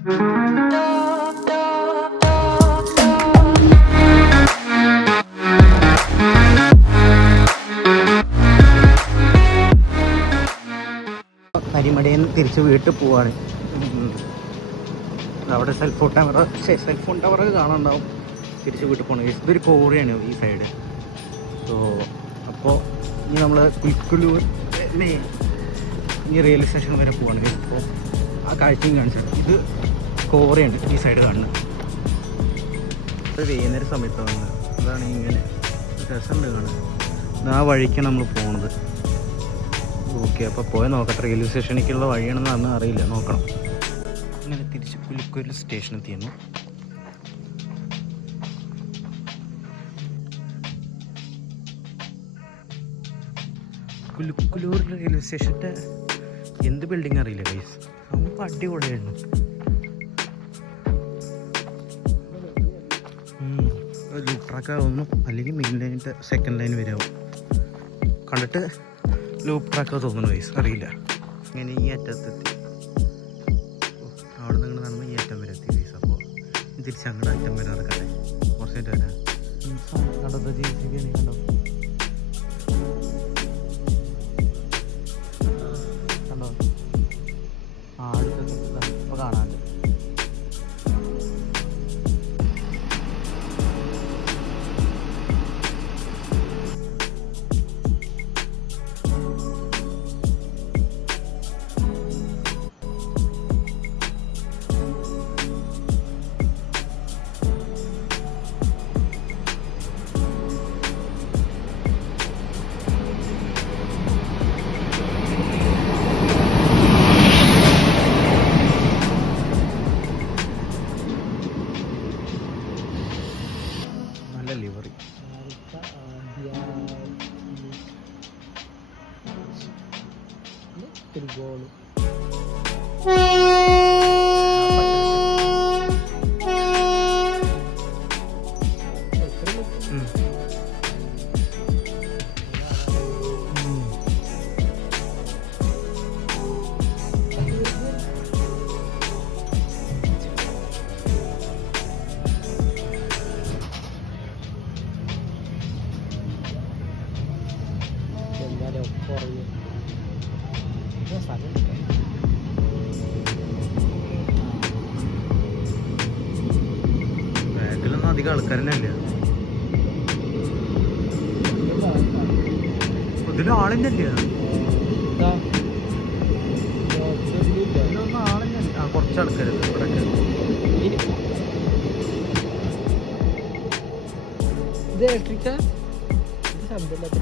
കരിമടയിൽ നിന്ന് തിരിച്ച് വീട്ടിൽ പോവാണ്. അവിടെ സെൽഫോൺ ടവർ കാണാനുണ്ടാവും. തിരിച്ച് വീട്ടിൽ പോകണം. ഇതൊരു കോറിയാണ് ഈ സൈഡ്. സോ അപ്പോൾ ഇനി നമ്മൾ കുൽക്കുലൂർ ഈ റെയിൽവേ സ്റ്റേഷൻ വരെ പോവാണ്. അപ്പോൾ ആ കാഴ്ചയും കാണിച്ചിട്ട് ഇത് കോറിയാണ് ഈ സൈഡ് കാണുന്നത്. ഇത് വൈകുന്നേരം സമയത്ത് വന്നത്. അതാണ് ഇങ്ങനെ രസമുണ്ട് കാണാൻ. ആ വഴിക്കാണ് നമ്മൾ പോണത്. ഓക്കെ, അപ്പോൾ പോയി നോക്കട്ടെ. റെയിൽവേ സ്റ്റേഷനിലേക്കുള്ള വഴിയാണെന്ന് അറിയില്ല, നോക്കണം. അങ്ങനെ തിരിച്ച് കുലുക്കുലൂർ സ്റ്റേഷൻ എത്തിയിരുന്നു. കുലുക്കുലൂർ റെയിൽവേ സ്റ്റേഷൻ്റെ എന്ത് ബിൽഡിംഗ് അറിയില്ല ഗൈസ്. നമുക്ക് അടിപൊളിയായിരുന്നു. ലൂപ്പ് ട്രാക്ക് ആവുന്നു, അല്ലെങ്കിൽ മെയിൻ ലൈനിൻ്റെ സെക്കൻഡ് ലൈൻ വരെയാവും. കണ്ടിട്ട് ലൂപ്പ് ട്രാക്ക് തോന്നുന്നു ഗൈസ്, അറിയില്ല. ഇങ്ങനെ ഈ അറ്റത്തെത്തി. അവിടെ നിന്ന് നടന്ന് ഈ അറ്റം വരെ എത്തി ഗൈസ്. അപ്പോൾ തിരിച്ച് അങ്ങോട്ട് അറ്റം വരെ നടക്കട്ടെ. കുറച്ചായിട്ട് വരാം. കണ്ടോ JCB കണ്ടോ കണ്ടോ അടുത്ത് ഇപ്പോൾ കാണാണ്ട്. ലിവറി ഗോൾ ബാക്കിലൊന്നും അധികം ആൾക്കാരനെ ഇല്ല. ഇതിലും ആളില്ല. ഇതിലൊന്നും ആളില്ല. കുറച്ച് ആൾക്കാർ ഇവിടെയൊക്കെ. ഇത് ഇലക്ട്രിക്ക ശബ്ദമില്ലാത്ത